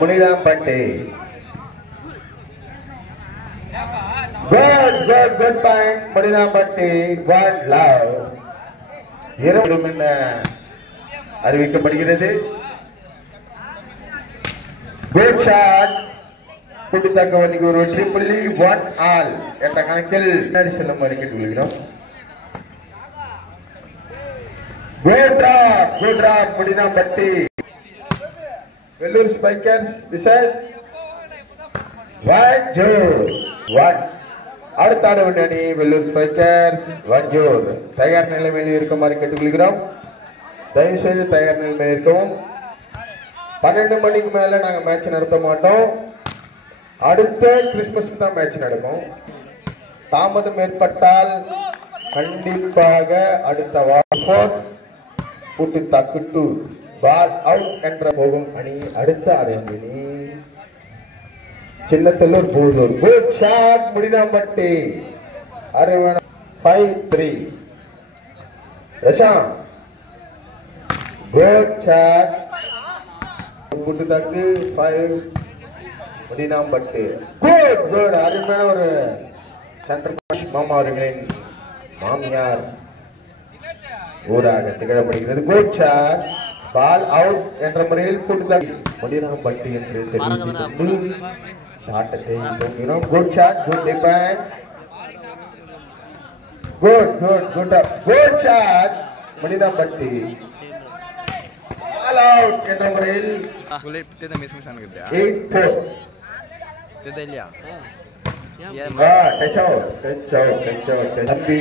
முனிராம்பட்டி. Good point. முனிராம்பட்டி one love. இரண்டும் என்ன அறிவிக்கப்படுகிறது. Good shot. புடித்தக்கவனுக்கு ஒரு வெற்றி புள்ளி 1 all என்ற கணக்கில் முன்னாடி செல்லுமாறு கேட்டுக்கொள்கிறோம். Good drop Munirampatti. Vellur spikers versus Vanjur 1. அடுத்த ஆட வேண்டிய அணி வெள்ளூர் ஸ்பைக்கர்ஸ் வஞ்சூர். தயார் நிலைமையில் இருக்குமாறு கேட்டுக்கொள்கிறோம். தயவு செய்து தயார் நிலைமையில் இருக்கவும். 12 மணிக்கு மேல நாங்க மேட்ச் நடத்த மாட்டோம். அடுத்த கிறிஸ்துமஸ் தான் மேட்ச் நடக்கும். தாமதம் ஏற்பட்டால் கண்டிப்பாக அடுத்த வாரம் புட்டு தக்குட்டு பால் அவுட் என்ற போகும் அணி அடுத்த அணி சின்னத்தல்லூர் பூதூர். Good shot Mudinampatti. 5-3. ரஷாம் குட் ஷாட் புட்டு தக்கு 5 முடினாம்பட்டி. குட் அருமையான ஒரு சென்டர் மாமா அவர்களின் மாமியார் ஊராக திகழப்படுகிறது. குட் ஷாட் பால் அவுட் என்ற முறையில் புட்டுதக்கு முடினாம்பட்டி என்று தெரிவித்துக்கொண்டு ஷாட்டை தூங்கினோம். Good shot good defence. Good shot Mudinampatti. Ball out என்ற முறையில் 8-4. தம்பி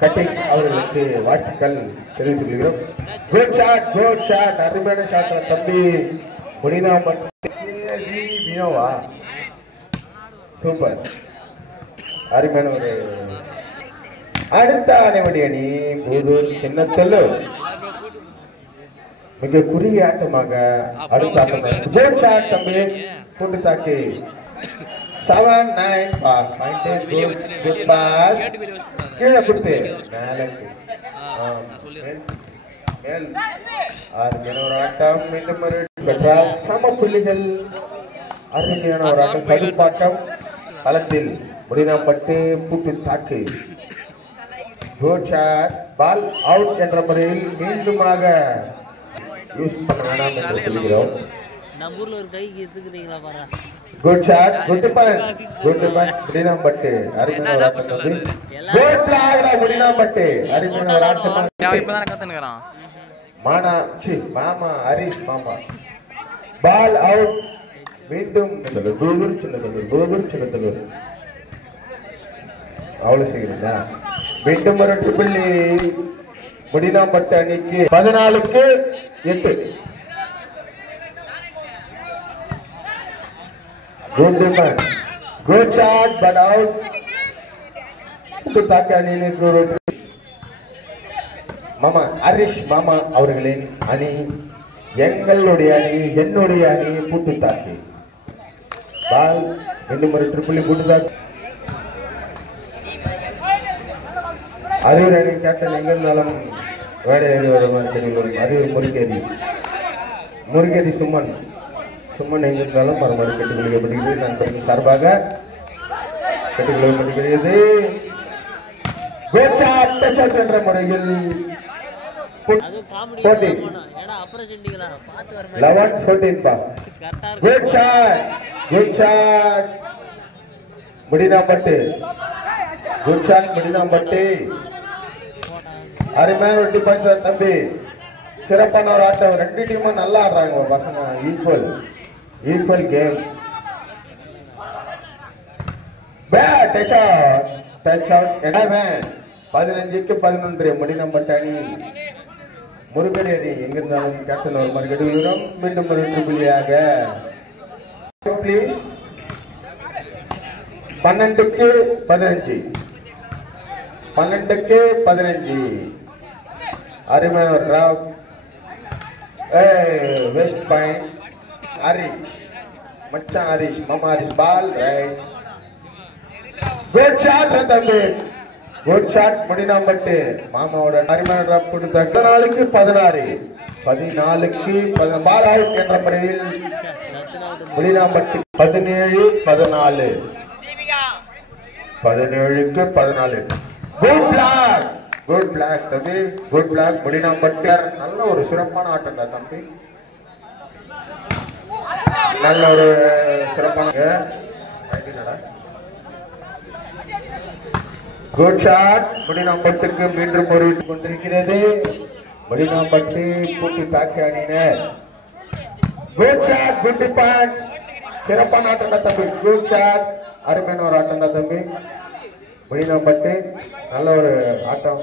கட்டிங் அவர்களுக்கு வாழ்த்துக்கள் தெரிவித்துக் கொள்கிறோம். குட் ஷாட் அருமையான ஷாட் தம்பி முடினாம்பட்டி. வினோவா சூப்பர் அருமையான ஒரு அடுத்த அணைவடி அணி பூதூர் சின்னத்தல்லூர். மிக குறுகிய ஆட்டமாக அடுத்த ஆட்டம். குட் ஷாட் தம்பி கூட்டு தாக்கி 7-9 பாஸ். குட் பாஸ் கீழே கொடுத்து ஒரு ஆட்டம் மீண்டும் பெற்றால் சம புள்ளிகள். அருமையான ஒரு ஆட்டம் கடுப்பாட்டம் களத்தில் முடினாம்பட்டு பூட்டு தாக்கு. குட் ஷாட் பால் அவுட் என்ற முறையில் மீண்டுமாக யூஸ் பண்ண வேண்டாம் என்று சொல்கிறோம். Good shot good defence Mudinampattu. அருமையான ஒரு ஆட்டம். Good black முடினாம்பட்டு. அருமையான ஒரு ஆட்டம். மாமா ஹரிஷ் மாமா பால் அவுட். மீண்டும் சின்னத்தல்லூர் அவ்வளவு செய்கிறீங்களா? மீண்டும் ஒரு புள்ளி முடினாம்பட்டு அணிக்கு 14-8. Good shot but out. தாக்க அணியினருக்கு மாமா ஹரிஷ் மாமா அவர்களின் அணி எங்களுடைய அணி என்னுடைய அணி பூட்டு தாக்கி. பால் மீண்டும் ஒரு புள்ளி பூட்டு தாக்கி. அரியூர் அணி கேப்டன் எங்க இருந்தாலும் வேடை ஏறி வருவார். அரியூர் முருகேரி சுமன் எங்க இருந்தாலும் மறுபடி கேட்டுக்கொள்ளப்படுகிறது. நண்பர்கள் சார்பாக கேட்டுக்கொள்ளப்படுகிறது. என்ற முறையில் 11-14 முடினாம்பட்டு. Good shot முடினாம்பட்டு. அருமையான ஒரு டிஃபென்ஸ் தம்பி. சிறப்பான ஒரு ஆட்டம். 2 டீமும் நல்லா ஆடுறாங்க பசங்க. Equal game. டச் அவுட் 15-11 முடினாம்பட்டு அணி. முருகன் அணி எங்கிருந்தாலும் கேப்டன் ஒரு மாதிரி கெடுகிறோம். மீண்டும் ஒரு புள்ளியாக 12-15 அருமையான ஒரு டிராப். வெஸ்ட் பாயிண்ட் ஹரிஷ் மச்சான் ஹரிஷ் மாமா Harish ball right. Good shot தம்பி. Good shot Mudinampattu. மாமாவோட அருமையான டிராப் கொடுத்த நாளுக்கு 16 14க்கு பால் அவுட் என்ற முறையில் புலினாம்பட்டி 17-14. 17க்கு 14. குட் பிளாக் தம்பி, குட் பிளாக். புலினாம்பட்டி நல்ல ஒரு சிறப்பான ஆட்டம் தான் தம்பி, நல்ல ஒரு சிறப்பான குட் ஷாட். புலினாம்பட்டிக்கு மீண்டும் ஒரு கொண்டிருக்கிறது. புலினாம்பட்டி பூட்டி தாக்கி அணியினர். Good shot, good point. சிறப்பான ஆட்டம் தான் தம்பி, குட் ஷாட். அருமையான ஒரு ஆட்டம் தான் தம்பி. புலினாம்பட்டி நல்ல ஒரு ஆட்டம்.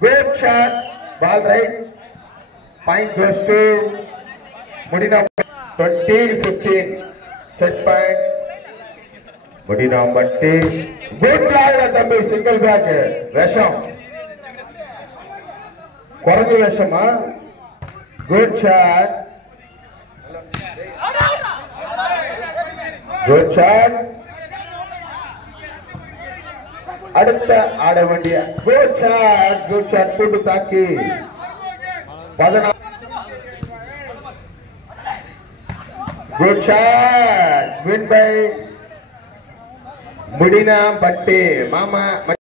Good shot, ball right. Point goes to Pulinampatti. 20-15 set point Pulinampatti. Good block தம்பி, சிங்கிள் பேக். விஷம் குறைஞ்ச விஷமா? Good shot, good shot. அடுத்த ஆட வேண்டிய குட் ஷாட், குட் ஷாட். போட்டு தாக்கி 14. Good shot, win by Pulinampatti. மாமா